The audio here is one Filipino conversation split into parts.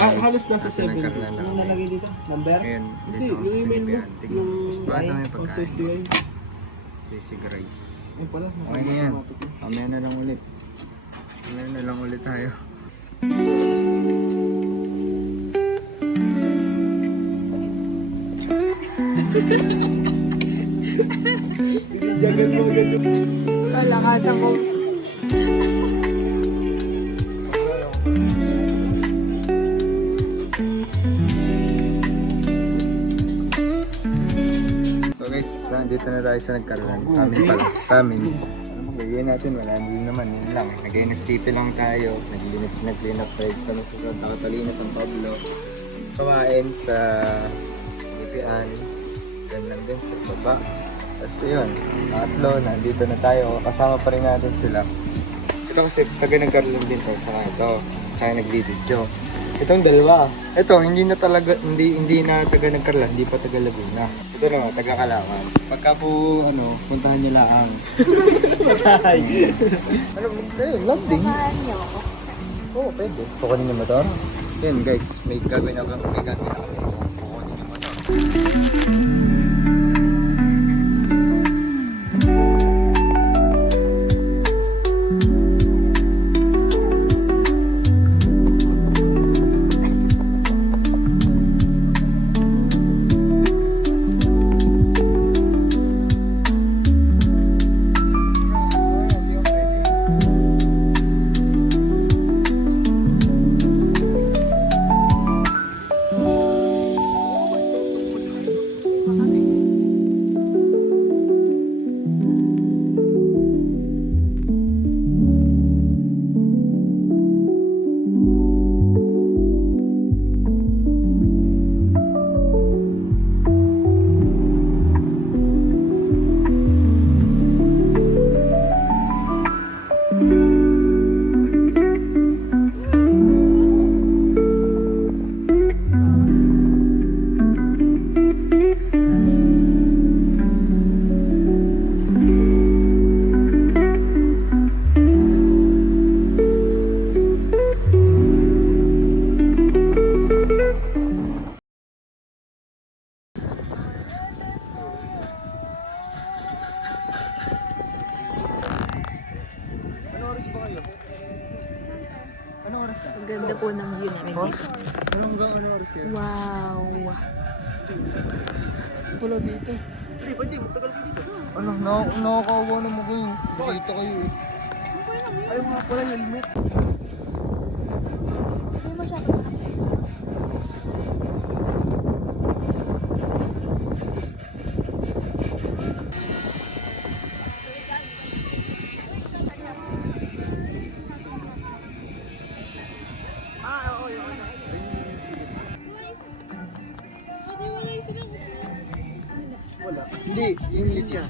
Halos nasa Kasi 7. nagkarlan na. Ano nalagay dito? Number? Ngayon, Hindi, dito ako yung sa email mo. Sinipian. Tignan mo. Gusto ba naman yung Access pagkain? to Si Grace. Yun pala. Okay na yan. Mamaya na lang ulit. Mamaya na lang ulit tayo. Jagan mo agad yun. Kalakasan ko. So guys, nandito na tayo sa nagkaroon. Sa amin pala. Sa amin. Ano bang gagawin natin? Wala din naman. Yun lang. Nag-NSTP lang tayo. Nag-clean up tayo kami sa Santa Catalina, San Pablo. Kumain sa Sinipian. Yan lang din sa baba. Tapos yun, tatlo, nandito na tayo. Kasama pa rin natin sila. Ito kasi taga nagkaroon din to. Saka ito. Saka nag-video. Itong dalawa. Ito, hindi na talaga, hindi na taga Nagkarlan, hindi pa taga Laguna. Ito naman, taga Calauan. Pagka po, puntahan niyo lang. Ayun, landing. Samahan niyo ako. Oo, pwede. Kukunin yung motor. Yun guys, may gagawin ako. Kukunin yung motor. Ang ganda po ng view namin dito. Ano oras yun? Wow. Wala dito. Hindi, pwede. Matagal ko dito. Nakakawa naman kayo. Nakita kayo eh. Ayaw nga pala yung helmet. Hindi masyado. Hindi, yung legit.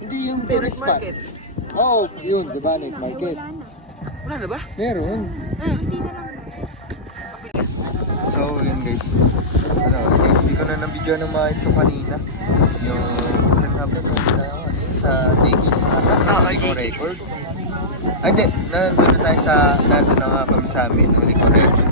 Hindi yung tourist spot. market. Oo, yun, di ba? Night market. Wala na ba? Meron. Hindi na lang. So, yun guys. Hindi ko na nabidyo ng mga iso kanina. Yung, saan nga ba yung sa JK's huli ko record. Ay, hindi. Nandun na tayo sa, nandun na nga kami sa amin. Huli ko record.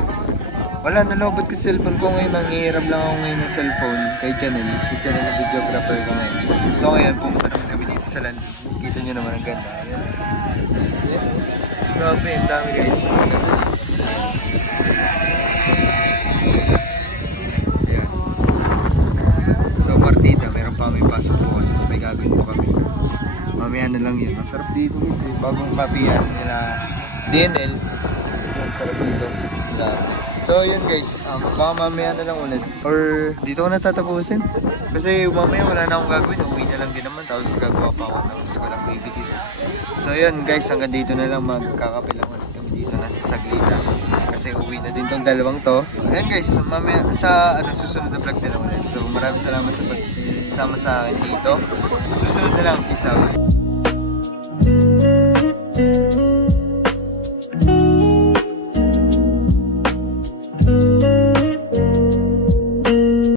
Wala, nalobot ko cellphone ko ngayon. Nangihiram lang ako ngayon ng cellphone kay Janelle. Si Janelle na videographer ko ngayon. So ngayon, pumunta naman kami dito sa land. Kita nyo naman ang ganda. Ayan. Yeah. Grabe, ang dami guys. Ayan. So partida, meron pa kami pasok po kasi may gagawin po kami. Mamaya na lang yun. Masarap dito guys. Bagong papiyan nila DNL. Masarap dito. So yun guys, baka mamaya na lang ulit. Or dito ko na tatapusin. Kasi mamaya wala na akong gagawin. Uwi na lang din naman. Tapos gagawa pa ako ng gusto ko lang activities. So yun guys, hanggang dito na lang. Magkakape lang ulit kami dito na sa Saglita. Kasi uwi na din tong dalawang to. Ayan guys, mamaya sa susunod na vlog na lang ulit. So maraming salamat sa pagsama sa akin dito. Susunod na lang, peace out.